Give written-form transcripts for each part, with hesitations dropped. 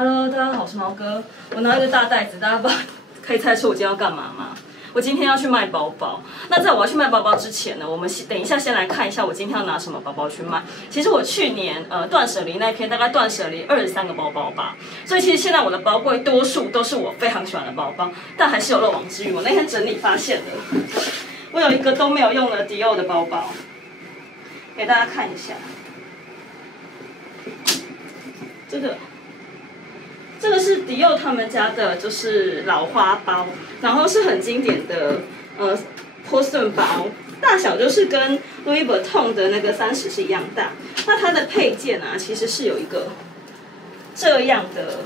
Hello， 大家好，我是毛哥。我拿一个大袋子，大家可以猜出我今天要干嘛吗？我今天要去卖包包。那在我要去卖包包之前呢，我们等一下先来看一下我今天要拿什么包包去卖。其实我去年断舍离那篇大概断舍离23个包包吧，所以其实现在我的包柜多数都是我非常喜欢的包包，但还是有漏网之鱼。我那天整理发现了，我有一个都没有用的迪奥的包包，给大家看一下。这个是迪奥他们家的，就是老花包，然后是很经典的波士顿包，大小就是跟 Louis Vuitton 的那个30是一样大。那它的配件啊，其实是有一个这样的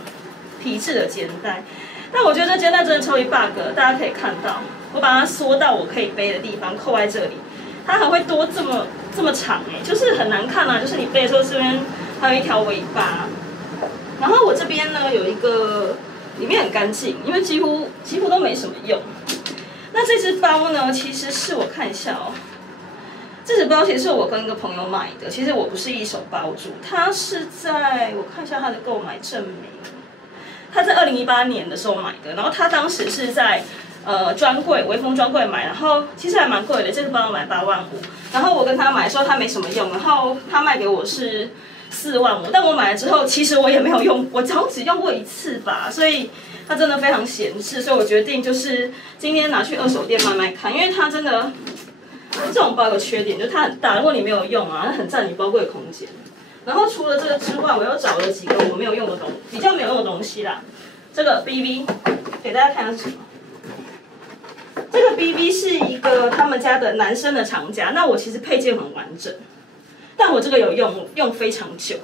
皮质的肩带，但我觉得这肩带真的超级 bug， 大家可以看到，我把它缩到我可以背的地方，扣在这里，它还会多这么长就是很难看啊，就是你背的时候这边还有一条尾巴。然后我这边呢有一个，里面很干净，因为几乎都没什么用。那这只包呢，其实是我看一下哦，这只包其实是我跟一个朋友买的，其实我不是一手包住，他是在我看一下他的购买证明，他在2018年的时候买的，然后他当时是在专柜微风专柜买，然后其实还蛮贵的，这个包买8万5，然后我跟他买的时候他没什么用，然后他卖给我是4万5，但我买了之后，其实我也没有用，我好像只用过1次吧，所以它真的非常闲置，所以我决定就是今天拿去二手店卖卖看，因为它真的这种包有个缺点，就是它很大，如果你没有用啊，它很占你包柜的空间。然后除了这个之外，我又找了几个我没有用的比较没有用的东西啦。这个 BB 给大家看一下是什么？这个 BB 是一个他们家的男生的长夹，那我其实配件很完整。但我这个有用非常久，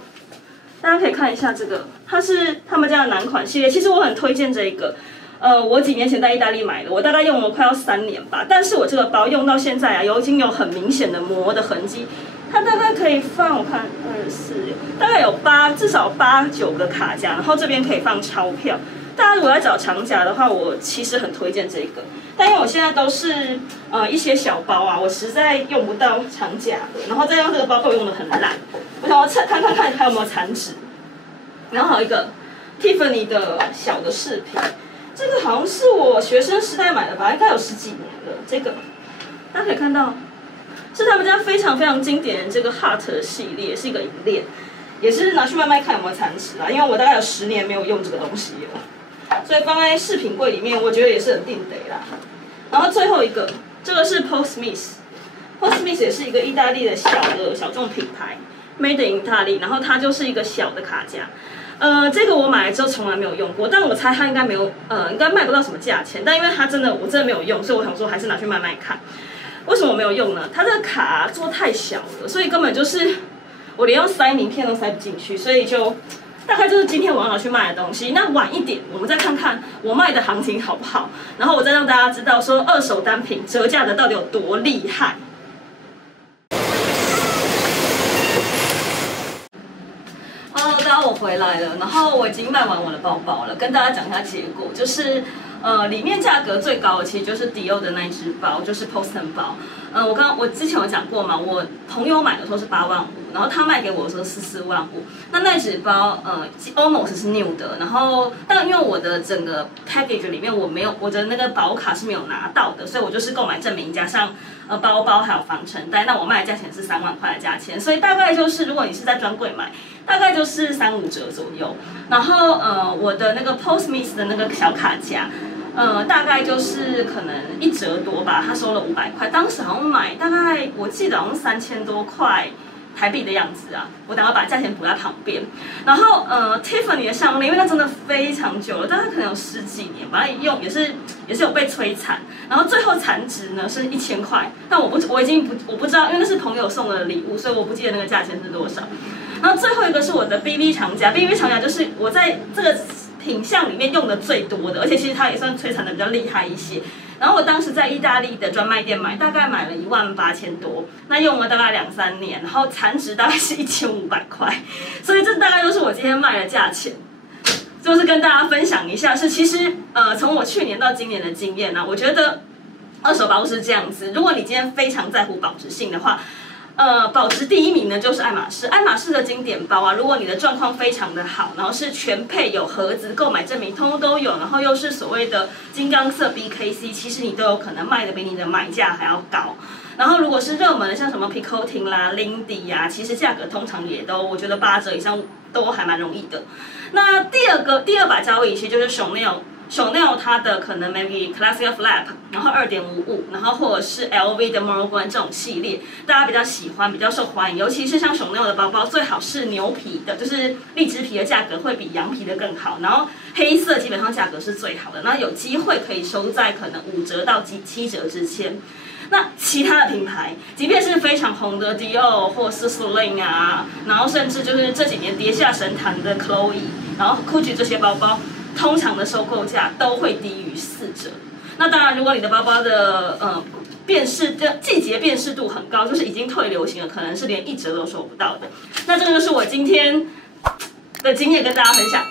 大家可以看一下这个，它是他们家的男款系列。其实我很推荐这一个，我几年前在意大利买的，我大概用了快要3年吧。但是我这个包用到现在啊，已经有很明显的磨的痕迹。它大概可以放，我看24，大概有至少8、9个卡夹，然后这边可以放钞票。大家如果在找长夹的话，我其实很推荐这个。但因为我现在都是一些小包啊，我实在用不到长夹的，然后再用这个包会用得很烂。我想要看还有没有残值。然后还有一个 Tiffany 的小的饰品，这个好像是我学生时代买的吧，应该有10几年了。这个大家可以看到，是他们家非常非常经典的这个 Heart 系列，是一个银链，也是拿去卖卖看有没有残值啦。因为我大概有10年没有用这个东西了。所以放在饰品柜里面，我觉得也是很定得啦。然后最后一个，这个是 Paul Smith，Paul Smith 也是一个意大利的小众品牌 ，Made in Italy， 然后它就是一个小的卡夹。这个我买了之后从来没有用过，但我猜它应该没有，应该卖不到什么价钱。但因为它我真的没有用，所以我想说还是拿去卖卖看。为什么没有用呢？它这个卡做太小了，所以根本就是我连要塞名片都塞不进去，所以就。大概就是今天我要拿去卖的东西。那晚一点，我们再看看我卖的行情好不好，然后我再让大家知道说二手单品折价的到底有多厉害。Hello， 大家我回来了，然后我已经卖完我的包包了，跟大家讲一下结果，就是里面价格最高的其实就是迪奥的那一只包，就是 Poston 包。我之前有讲过嘛，我朋友买的时候是8万5，然后他卖给我的时候是4万5。那只包almost 是 new 的，然后但因为我的整个 package 里面我的那个保卡是没有拿到的，所以我就是购买证明加上包包还有防尘袋，那我卖的价钱是3万块的价钱，所以大概就是如果你是在专柜买，大概就是3、5折左右。然后我的那个 Paul Smith 的那个小卡夹。大概就是可能1折多吧，他收了500块，当时好像买大概我记得好像3000多块台币的样子啊。我等下把价钱补在旁边。然后Tiffany 的项链，因为它真的非常久了，大概可能有10几年吧，用也是有被摧残。然后最后残值呢是1000块，但我不知道，因为那是朋友送的礼物，所以我不记得那个价钱是多少。然后最后一个是我的 BB 长夹，BB 长夹就是我在这个品项里面用的最多的，而且其实它也算摧残的比较厉害一些。然后我当时在意大利的专卖店买，大概买了18000多，那用了大概2、3年，然后残值大概是1500块，所以这大概就是我今天卖的价钱。就是跟大家分享一下，其实从我去年到今年的经验呢，我觉得二手包是这样子。如果你今天非常在乎保值性的话，保值第1名呢就是爱马仕。爱马仕的经典包啊，如果你的状况非常的好，然后是全配有盒子、购买证明，通通都有，然后又是所谓的金刚色 BKC， 其实你都有可能卖的比你的买价还要高。然后如果是热门的，像什么 Picotin 啦、Lindy 啊，其实价格通常也都，我觉得8折以上都还蛮容易的。那第二把交椅其实就是 Chanel 它的可能 maybe Classic Flap， 然后2.55，然后或者是 LV 的 Morgan 这种系列，大家比较喜欢，比较受欢迎。尤其是像 Chanel 的包包，最好是牛皮的，就是荔枝皮的价格会比羊皮的更好。然后黑色基本上价格是最好的，那有机会可以收在可能5折到7折之间。那其他的品牌，即便是非常红的 Dior 或是 Celine 啊，然后甚至就是这几年跌下神坛的 Chloe， 然后 Gucci 这些包包，通常的收购价都会低于4折。那当然，如果你的包包的季节辨识度很高，就是已经退流行了，可能是连1折都收不到的。那这个就是我今天的经验跟大家分享。